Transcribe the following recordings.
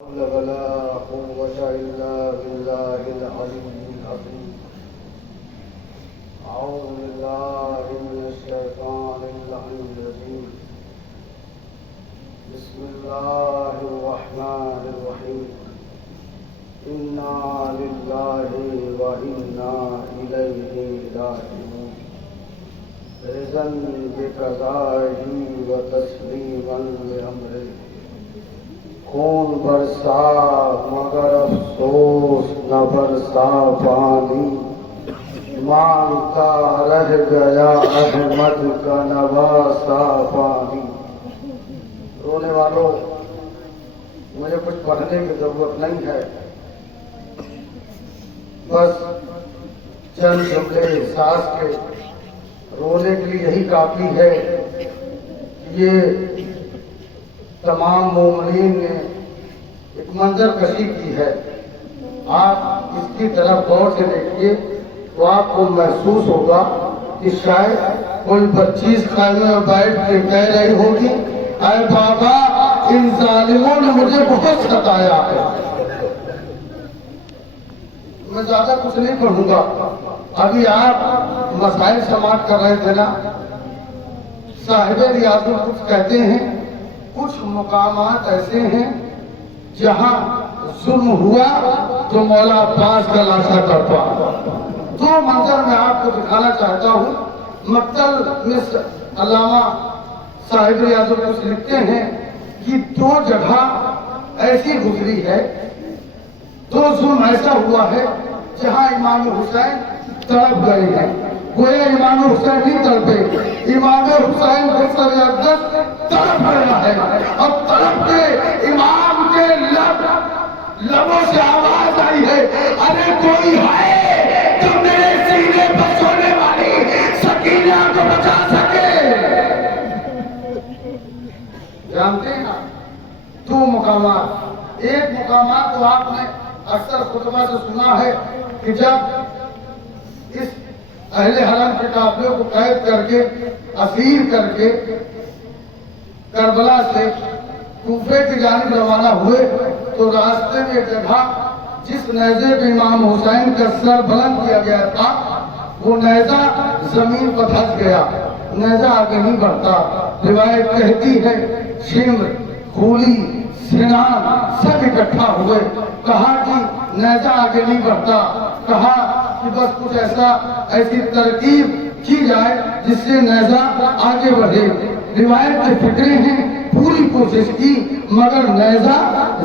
حول ولا قوة إلا بالله العلي العظيم. أعوذ بالله من الشيطان اللعين الرجيم. بسم الله الرحمن الرحيم. إنا لله وإنا إليه راجعون. رضا بقضائه وتسليما لأمره. خون برسا مگر افسوس نہ برسا پانی. مانگتا رہ گیا احمد کا نواسا پانی. رونے والوں، مجھے کچھ پڑھنے کی ضرورت نہیں ہے، بس چند جملے احساس کے رونے کے لیے یہی کافی ہے کہ یہ تمام مومنین نے ایک منظر کشی کی ہے. آپ اس کی طرف غور سے دیکھیے تو آپ کو محسوس ہوگا کہ شاید کوئی 25 خانے میں بیٹھ کے کہہ رہی ہوگی، اے بابا ان ظالموں نے مجھے بہت ستایا ہے. میں زیادہ کچھ نہیں پڑھوں گا. ابھی آپ مسائل سماعت کر رہے تھے نا. صاحب ریاض کچھ کہتے ہیں کچھ مقامات ایسے ہیں جہاں ظلم ہوا تو مولا عباس کا لاشا تڑپا. دو منظر میں آپ کو دکھانا چاہتا ہوں. مقتل مصر علامہ صاحب ریاض کچھ لکھتے ہیں کہ دو جگہ ایسی گزری ہے، دو ظلم ایسا ہوا ہے جہاں امام حسین تڑپ گئے ہیں. گویا امام حسین نہیں تڑپے، امام حسین کو سر اقدس تڑپ رہا ہے. اب تڑپ کے امام کے لبوں سے آواز آئی ہے، ارے کوئی ہے جو میرے سینے پر سونے والی سکینہ کو بچا سکے. جانتے ہیں آپ دو مقامات. ایک مقامات تو آپ نے اکثر خطبہ سے سنا ہے کہ جب اس اہل حرم کے قافلے کو قید کر کے اسیر کر کے کربلا سے کوفے کی جانب روانہ ہوئے تو راستے میں جگہ جس نیزے پہ امام حسین کا سر بلند کیا گیا تھا وہ نیزہ زمین پر دھس گیا. نیزہ آگے نہیں بڑھتا. روایت کہتی ہے شمر، خولی، سنان سب اکٹھا ہوئے. کہا کہ نیزہ آگے نہیں بڑھتا. کہا کہ بس کچھ ایسی ترکیب کی جائے جس سے نیزہ آگے بڑھے. روایت کے فکرے ہیں پوری کوشش کی مگر نیزہ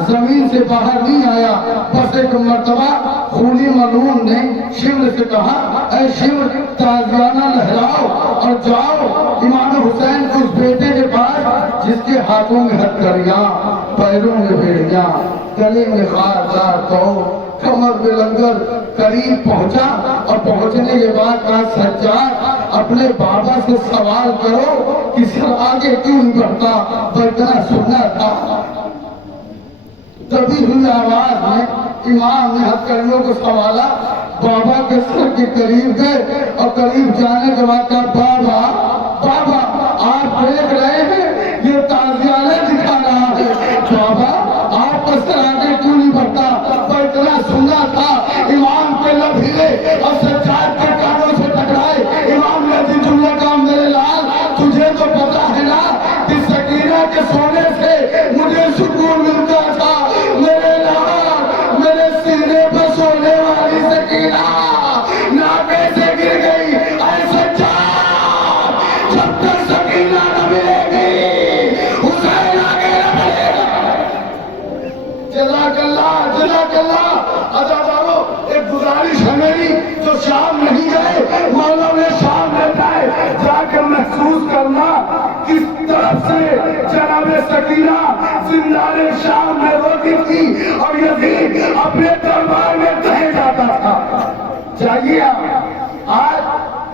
زمین سے باہر نہیں آیا. بس ایک مرتبہ خولی ملعون نے شمر سے کہا، اے شمر تازیانہ لہراؤ اور جاؤ امام حسین کو اس بیٹے کے پاس جس کے ہاتھوں میں ہتھکڑیاں، پیروں میں بیڑیاں، گلے میں خاردار تو کمر میں لنگر. قریب پہنچا اور پہنچنے کے بعد کہا، سجاد اپنے بابا سے سوال کرو کہ سر آگے کیوں نہیں بڑھتا، بلکہ سننا تھا. دبی ہوئی آواز میں امام نے ہتھکڑیوں کو سوالا. بابا کے سر کے قریب گئے اور قریب جانے کے بعد کہا، بابا بابا آپ دیکھ رہے ہیں یہ تازیانہ دکھا رہا ہے. بابا آپ کا سر آگے کیوں نہیں بڑھتا، بلکہ سننا تھا. امام کے لب ہلے اور سجاد کے کانوں سے ٹکرائے. امام نے عزیز جملہ کہا، میرے لال تجھے تو پتا ہے نا کہ سکینہ کے سونے سے مجھے سکون ملتا تھا. میرے لال میرے سینے پر سونے والی سکینہ ناپے سے گر گئی. اے سجاد جب تک سکینہ نہ ملے گی حسین آگے نہ بڑھے گا. جزاک اللہ جزاک اللہ. عزیزانو ایک گزارش ہے میری، جو شام نہیں گئے مولا میں شام میں جائے جا کے محسوس کرنا کس طرف سے جناب سکینہ زندان شام میں روتی تھی اور یزید اپنے دربار میں کہے جاتا تھا. جائیے آج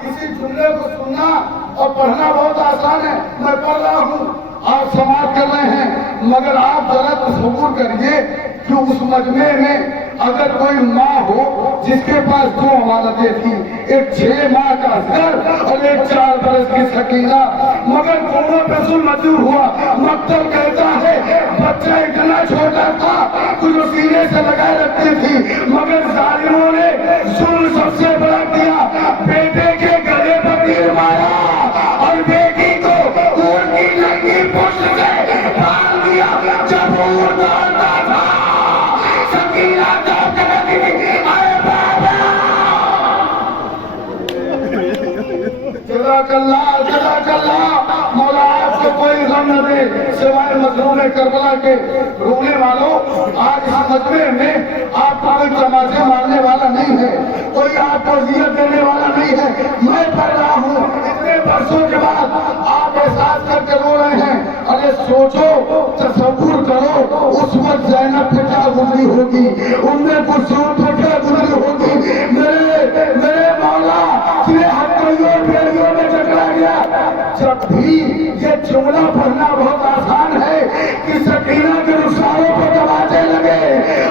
کسی جملے کو سننا اور پڑھنا بہت آسان ہے. میں پڑھ رہا ہوں، آپ سماعت کر رہے ہیں، مگر آپ ذرا تصور کریے کہ उस मजमे में अगर कोई माँ हो जिसके पास 2 अमानतें थी, एक 6 माह का असगर और एक 4 बरस की सकीना, मगर दोनों पे जुल्म मंजूर हुआ। मक्तल कहता है बच्चा इतना छोटा था कुछ सीने से लगाए रखती थी, मगर जालिमों ने जुल्म सबसे बड़ा किया, बेटे के गले पर तीर मारा और बेटी को ऊँट की नंगी पुष्ट से बांध दिया। जब ऊँट दौड़ता था सकीना दौड़ के लगी, अरे बाबा जज़ाकल्लाह, मौला आपको कोई गम न दे सिवाय मजलूम करबला के। रोने वालों, आज इस मजमे में आपको कोई तमाचे मारने वाला नहीं है, कोई आपको जियत देने वाला नहीं है। मैं पढ़ रहा हूँ, इतने वर्षों के बाद आप एहसास करके रो रहे हैं। अरे सोचो, तसव्वुर करो उस वक्त ज़ैनब पे क्या गुजरी होगी, उनमें कुर्सियों पे क्या गुजरी होगी। मेरे मौला तेरे हथकड़ियों बेड़ियों में टकरा गया। जब भी ये जुमला पढ़ना बहुत आसान है कि सकीना के रुखसारों पर दबाजे लगे,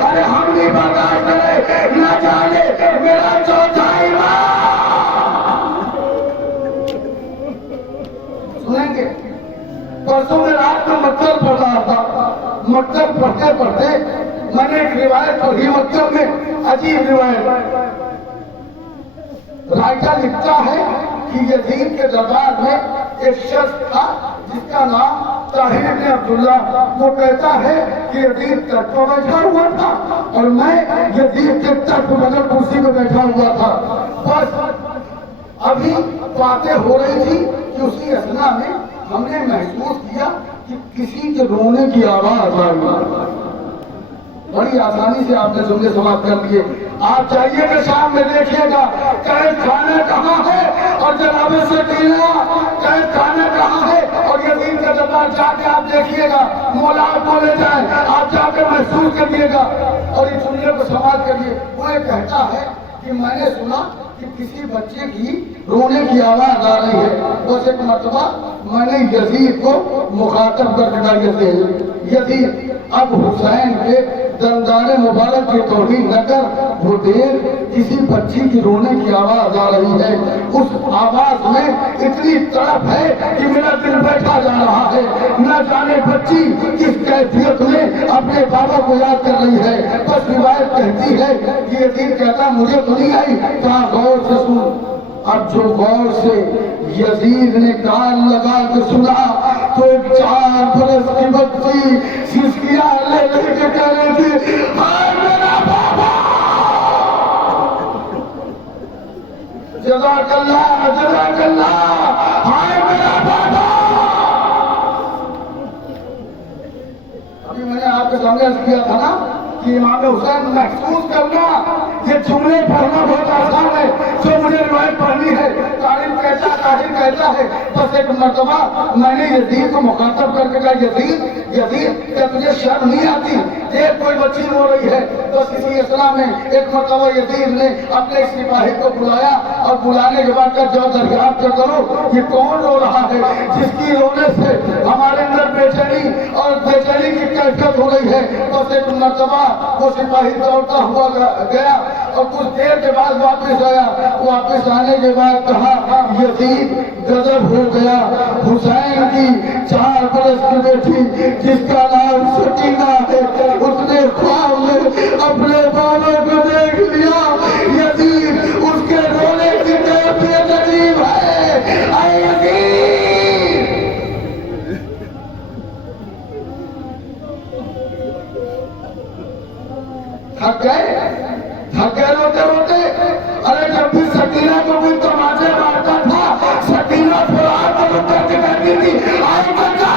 अरे हम भी बर्दाश्त करें, न जाने मेरा चौथा सुनेंगे। परसों में रात में मक्तल पढ़ रहा था, मक्तल पढ़ते पढ़ते मैंने एक रिवायत पढ़ी, मक्तल में अजीब रिवायत। राइटर लिखता है कि यजीद के दरबार में एक शख्स था जिसका नाम ताहिर इब्न अब्दुल्ला। वो कहता है कि यजीद तट पर बैठा हुआ था और मैं यजीद के तट पर बगल कुर्सी पर बैठा हुआ था। बस अभी बातें हो रही थी कि उसी असना में हमने महसूस किया कि किसी के रोने की आवाज आई। बड़ी आसानी से आपने जुमले समाप्त कर दिए। आप जाइएगा शाम में देखिएगा कैद खाना कहाँ है और जनाबे सकीना कैद खाना कहाँ है, और यजीद के दरबार जाके आप देखिएगा, मौला आपको ले जाए, आप जाकर महसूस करिएगा और इस जुमले को समाप्त करिए। वो ये कहता है कि मैंने सुना कि किसी बच्चे की रोने की आवाज आ रही है। बस एक मरतबा मैंने यजीद को मुखातब कर दिया, यजीद अब हुसैन के दंदाने मुबारक की तौहीन न कर, वो देर किसी बच्ची की रोने की आवाज आ रही है। उस आवाज में इतनी तड़प है कि मेरा दिल बैठा जा रहा है। न जाने बच्ची किस कैफियत में अपने बाबा को याद कर रही है। बस रिवायत कहती है कि यजीद कहता मुझे तो नहीं आई, कहा गौर से सुन। अब जो गौर से यजीद ने कान लगा के सुना तो एक 4 बरस की बच्ची सिसकियां ले लेके कह रही थी, हाय मेरा बाबा। जज़ाकल्लाह जज़ाकल्लाह, हाय मेरा बाबा। अभी मैंने आपके सामने अर्ज किया था ना कि इमाम हुसैन महसूस करना, ये जुमले पढ़ना बहुत आसान है, जो मुझे रिवायत पढ़नी है। ताहिर कहता है बस एक मरतबा मैंने यजीद को मुखातब करके कहा, यजीद क्या तुझे शर्म नहीं आती, देख कोई बच्ची रो रही है। तो किसी असला में एक मरतबा यजीद ने अपने सिपाही को बुलाया और बुलाने के बाद कहा जाओ दरियाफ्त करो ये कौन रो रहा है, जिसकी रोने से हमारे अंदर बेचैनी और बेचैनी की कैफियत हो गई है। बस एक मरतबा वो सिपाही दौड़ता हुआ गया और कुछ देर के बाद वापस आया। वापस आने के बाद कहा यजीद गजब हो गया, हुसैन की 4 बरस की बेटी जिसका नाम सकीना है, उसने ख्वाब में अपने बाबा को देख लिया। यजीद उसके रोने की कैफियत अजीब है। ऐ यजीद, थक गए रोते रोते। अरे जब भी सकीना को कोई तमाचे मारता था, सकीना फुरार को रुक करके कहती थी, आई बचा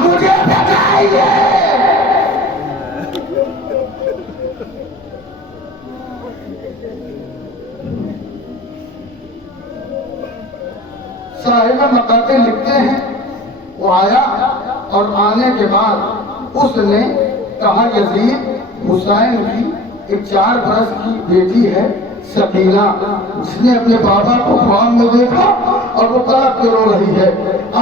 मुझे बचाइए। साहिब मकाते लिखते हैं वो आया और आने के बाद उसने कहा यजीद हुसैन की एक 4 बरस की बेटी है सकीना, जिसने अपने बाबा को ख्वाब में देखा और वो तड़प के रो रही है।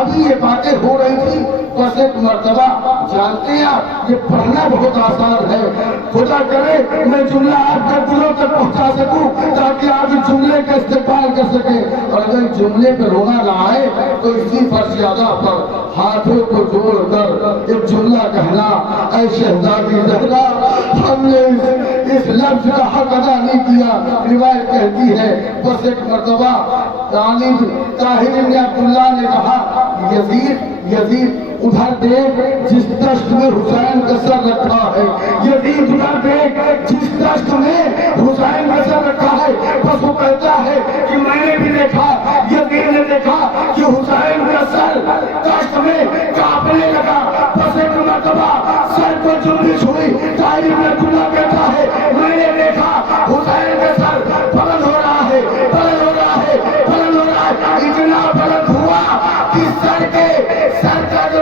अभी ये बातें हो रही थी, बस एक मर्तबा, जानते हैं आप, ये पढ़ना बहुत आसान है। खुदा करे मैं जुमला आपके दिलों तक पहुंचा सकूं ताकि आप इस जुमले का इस्तेमाल कर सके। और अगर जुमले पे रोना ना आए तो इसी पर ज्यादा पर हाथों को जोड़कर एक जुमला कहना, ऐ शहजादी ज़हरा, हमने इस लफ्ज का हक अदा नहीं किया। रिवायत कहती है बस एक मर्तबा ताहिर इब्न अब्दुल्ला ने कहा, यजीद यजीद उधर देख जिस दश्त में हुसैन का सर रखा है, यजीद उधर देख जिस दश्त में हुसैन का सर रखा है। बस वो कहता है कि मैंने भी देखा, यजीद ने देखा कि हुसैन का सर दश्त में कांपने लगा। बस एक मर्तबा सर को जुम्बिश हुई। ताहिर इब्न अब्दुल्ला कहता है मैंने देखा हुसैन का सर बुलंद हो रहा है, बुलंद हो रहा है, बुलंद हो रहा है। इतना बुलंद हुआ कि सर का जो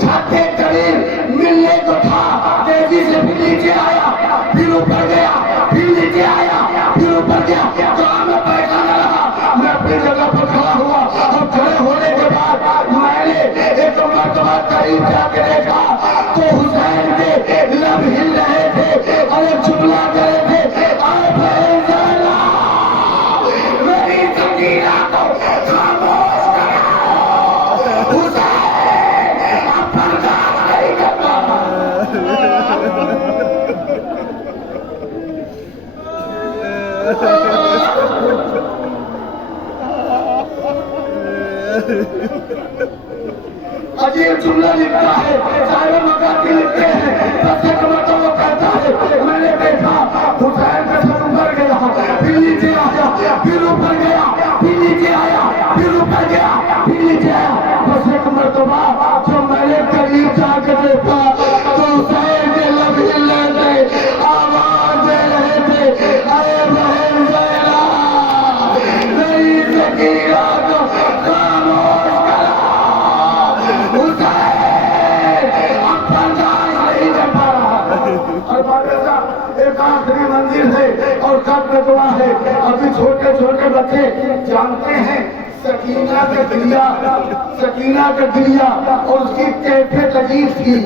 छाते करीब मिलने को था, तेजी से फिर नीचे आया, फिर ऊपर गया, फिर नीचे आया, फिर ऊपर गया। कहाँ में पैखाना रहा, मैं अपनी जगह पर खड़ा हुआ। और खड़े होने के बाद मैंने एक मर्तबा करीब जाके देखा तो हुसैन के लब हिल रहे थे और एक जुमला कर रहे थे, अरे फैज़ला मेरी सकीना को खामोश कराओ, हुसैन अब बर्दाश्त नहीं करता। अजीब जुमला लिखता है, सारे मकाती लिखते हैं। बस एक मर्तबा वो कहता है मैंने देखा हुसैन का सर ऊपर गया, फिर नीचे आया, फिर ऊपर गया, फिर नीचे आया, फिर ऊपर गया, फिर नीचे आया। बस एक मर्तबा जो मैंने करीब जाकर देखा तो हुसैन के लब हिल रहे थे, आवाज दे रहे थे, अरे बहन ज़हरा मेरी सकीना को खामोश करा, हुसैन अब बर्दाश्त नहीं कर पा रहा। और बादशाह एक आखिरी मंजिल है और कब लगवा है। अभी छोटे छोटे बच्चे जानते हैं सकीना का दिया और उसकी कैफियत अजीब थी।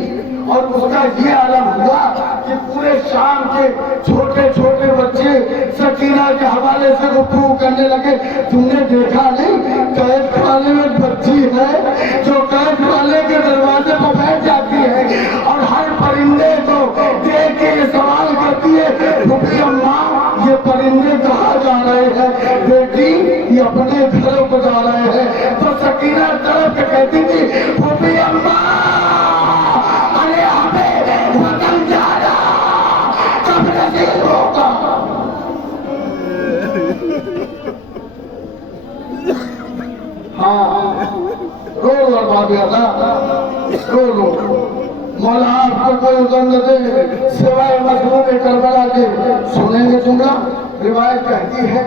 और उसका ये आलम हुआ कि पूरे शाम के छोटे छोटे बच्चे सकीना के हवाले से गुफ्तगू करने लगे। तुमने देखा नहीं, कैद खाने में बच्ची है जो कैद खाने के दरवाजे पर बैठ जाती है और हर परिंदे को देख के ये सवाल करती है, फूफी अम्मा ये परिंदे कहाँ जा रहे हैं? बेटी ये अपने घरों को जा रहे हैं। तो सकीना तरफ के कहती थी, फूफी अम्मा अरे हमें वतन जाना कब नसीब होगा? हाँ रो लो बाबा, रो लो। मौला आपको कोई उदम न दे सिवाय मजलूम करबला के। सुनेंगे जुमला। रिवायत कहती है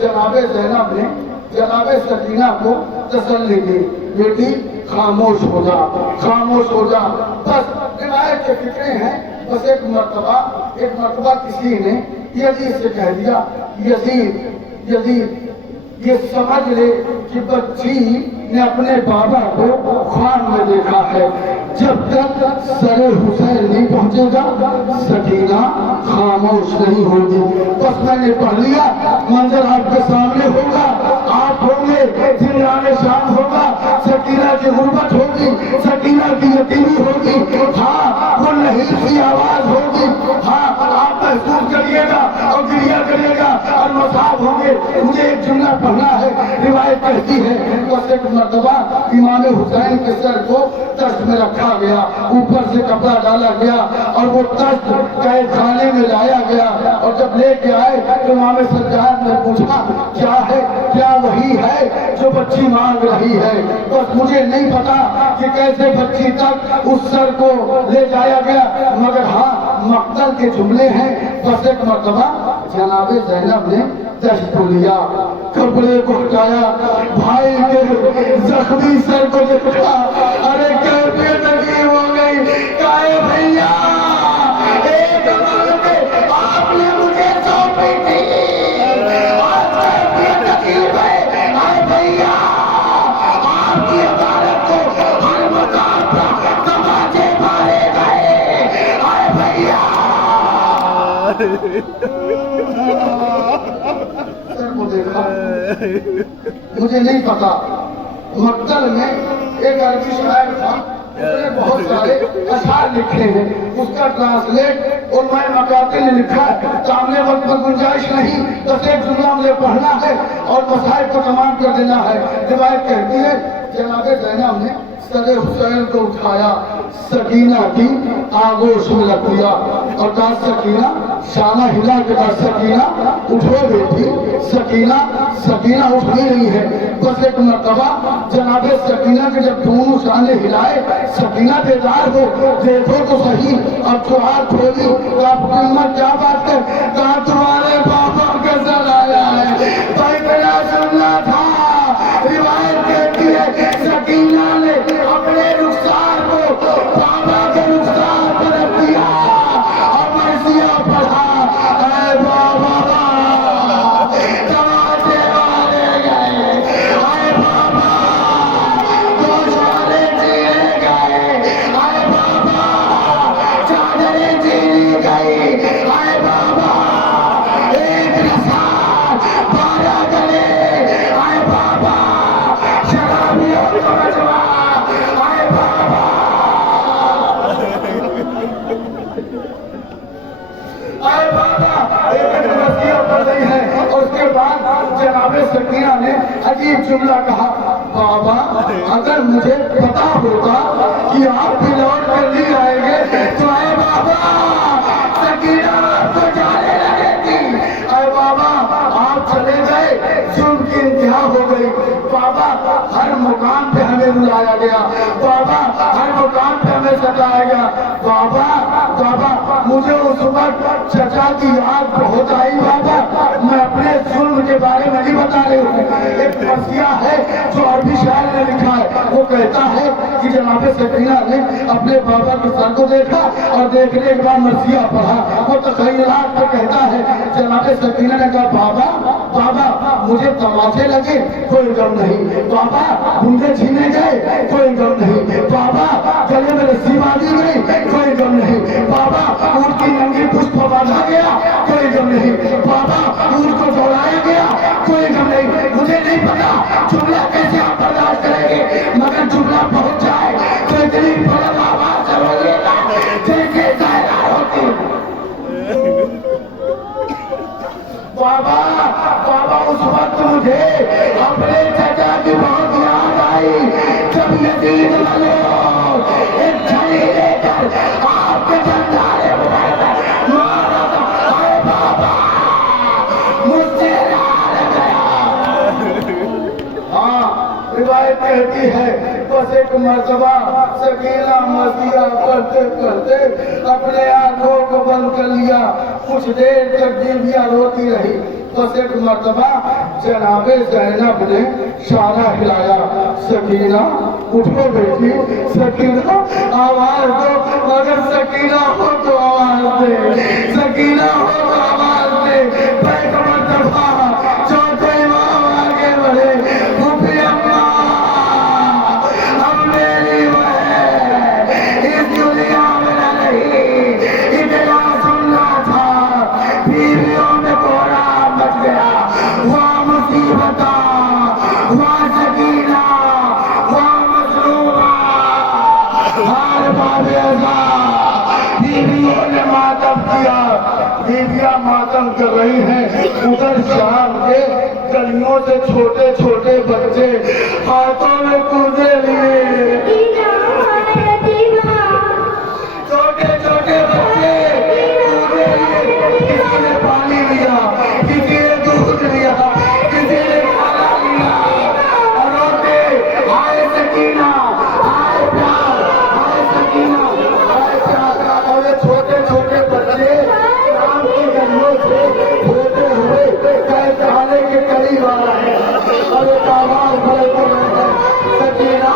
जनाबे ज़ैनब ने जनाबे सकीना को तसल्ली दी, बेटी खामोश हो जा, खामोश हो जा। बस रिवायत के फिक्रे हैं। बस एक मर्तबा किसी ने यजीद से कह दिया, यजीद यजीद ये समझ ले कि बच्ची ने अपने बाबा को ख्वाब में देखा है। जब तक सरे हुसैन नहीं पहुंचेगा सकीना खामोश नहीं होगी। बस मैंने पढ़ लिया, मंजर आपके सामने होगा, आप होंगे, जिंदाने शाम होगा, सकीना की गुर्बत होगी, सकीना की यतीमी होगी। हाँ वो नहीर की आवाज होगी। हाँ आप महसूस करिएगा और गिरिया करिएगा और मसाब होंगे। मुझे एक जुमला पढ़ना है। रिवायत कहती है बस एक मर्तबा इमाम हुसैन के सर को तख्त में रखा गया, ऊपर से कपड़ा डाला गया और वो तख्त कैद खाने में लाया गया। और जब लेके आए तो इमाम सज्जाद ने पूछा क्या है, क्या वही है जो बच्ची मांग रही है? बस मुझे नहीं पता कि कैसे बच्ची तक उस सर को ले जाया गया, मगर हाँ मक्तल के जुमले हैं। बस एक मर्तबा जनाबे ज़ैनब ने दश्त को लिया, कपड़े को हटाया, भाई के जख्मी सर को देखा, अरे कैफियत अजीब हो गई। काहे भैया एक अमानत आपने मुझे सौंपी थी, आज कैफियत अजीब है। अरे भैया सर को देखा, मुझे नहीं पता। मक्तल में एक अरबी शायर था, उसने बहुत सारे अशार लिखे हैं, उसका ट्रांसलेट और मैं मकाते ने लिखा है। सामने वक्त पर गुंजाइश नहीं, बस एक जुमला मुझे पढ़ना है और मसाइल को तमाम कर देना है। रिवायत कहती है जनाबे ज़ैनब ने सरे हुसैन को उठाया, सकीना की आगोश में रख दिया और कहा सकीना, शाना हिला के कहा सकीना उठो बेटी, सकीना सकीना उठ नहीं रही है। बस एक मर्तबा जनाबे सकीना के जब दोनों शाने हिलाए, सकीना बेदार हो, देखो तो सही। अब तो हाथ खोली, क्या बात है, कहा तुम्हारे पापा का सर आया है, बैठना सुनना था। रिवायत कहती है सकीना ने अपने रुखसार को बाबा के रुखसार पर रख दिया और मर्सिया पढ़ा, ऐ बाबा तमाचे मारे गए, ऐ बाबा गोशाले चीरे गए, ऐ बाबा चादरें चीरी गई, ऐ बाबा एक रसाल 12 गले, ऐ बाबा शराबियों को बचवा, ऐ बाबा। ऐ बाबा एक मसीहा पड़ गई है। और उसके बाद जनाबे सकीना ने अजीब जुमला कहा, बाबा अगर मुझे पता होता कि आप भी लौट कर नहीं आएंगे तो ऐ बाबा सकीना आपको जाने लगे थी। ऐ बाबा आप चले गए, जुल्म की इंतहा हो गई। बाबा हर मुकाम पे हमें रुलाया गया, बाबा हर मुकाम पे हमें सताया गया। बाबा बाबा मुझे उस वक्त चचा की याद बहुत आई। बाबा मैं अपने जुल्म के बारे में नहीं बता रही हूँ। एक मसीहा है जो अरबी शायर ने लिखा है, वो कहता है कि जनाबे सकीना ने अपने बाबा के सर को देखा और देखने के बाद मसीहा पढ़ा। वो तखय्युलात में कहता है जनाबे सकीना ने कहा, बाबा बाबा मुझे तमाचे लगे, कोई गम नहीं। बाबा मुझे छीने गए, कोई गम नहीं। बाबा गले में रस्सी बांधी गई, कोई गम नहीं। बाबा उनकी नंगी पुष्प बांधा गया, कोई गम नहीं। बाबा उनको दौड़ाया गया, कोई गम नहीं। मुझे नहीं पता जुमला कैसे आप बर्दाश्त करेंगे, मगर जुमला पहुंच जाए तो इतनी बुलंद आवाज से बोलिएगा जैसे दायरा होती। बाबा बाबा उस वक्त मुझे अपने चचा की बहुत याद आई जब यजीद वाले एक छड़ी लेकर आपके जंजारे मारा था। अरे बाबा मुझसे हार गया। हाँ रिवायत कहती है बस एक मर्तबा सकीना मसीहा करते करते अपने आंखों को बंद कर लिया। कुछ देर तक बीवियां रोती रही। बस एक मर्तबा जनाबे ज़ैनब ने शाना हिलाया, सकीना उठो बेटी, सकीना आवाज दो, मगर सकीना हो तो आवाज दे, सकीना हो तो आवाज दे। बैठ मर्तबा चौथे इमाम आगे बढ़े, फूफी अम्मा अब मेरी इस दुनिया में नहीं, इतना सुनना था। बीवियों में कोहरा मच गया, वहाँ मुसीबता, वहाँ सकीना, वहाँ मजलूमा, हर बाबेजा बीवियों ने मातम किया। बीवियां मातम कर रही हैं। उधर शाम के गलियों से छोटे छोटे बच्चे हाथों में कूदे लिए, छोटे छोटे बच्चे कूदे लिए। किसी ने पानी लिया, किसी ने दूध लिया, किसी ने खाना लिया। रोते आए सकीना, आए प्यार, आए सकीना, आए प्यार। और ये छोटे छोटे बच्चे शाम की गलियों से होते हुए कहीं जाने के करीब आ रहे हैं और एक आवाज बड़े सकीना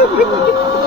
Oh,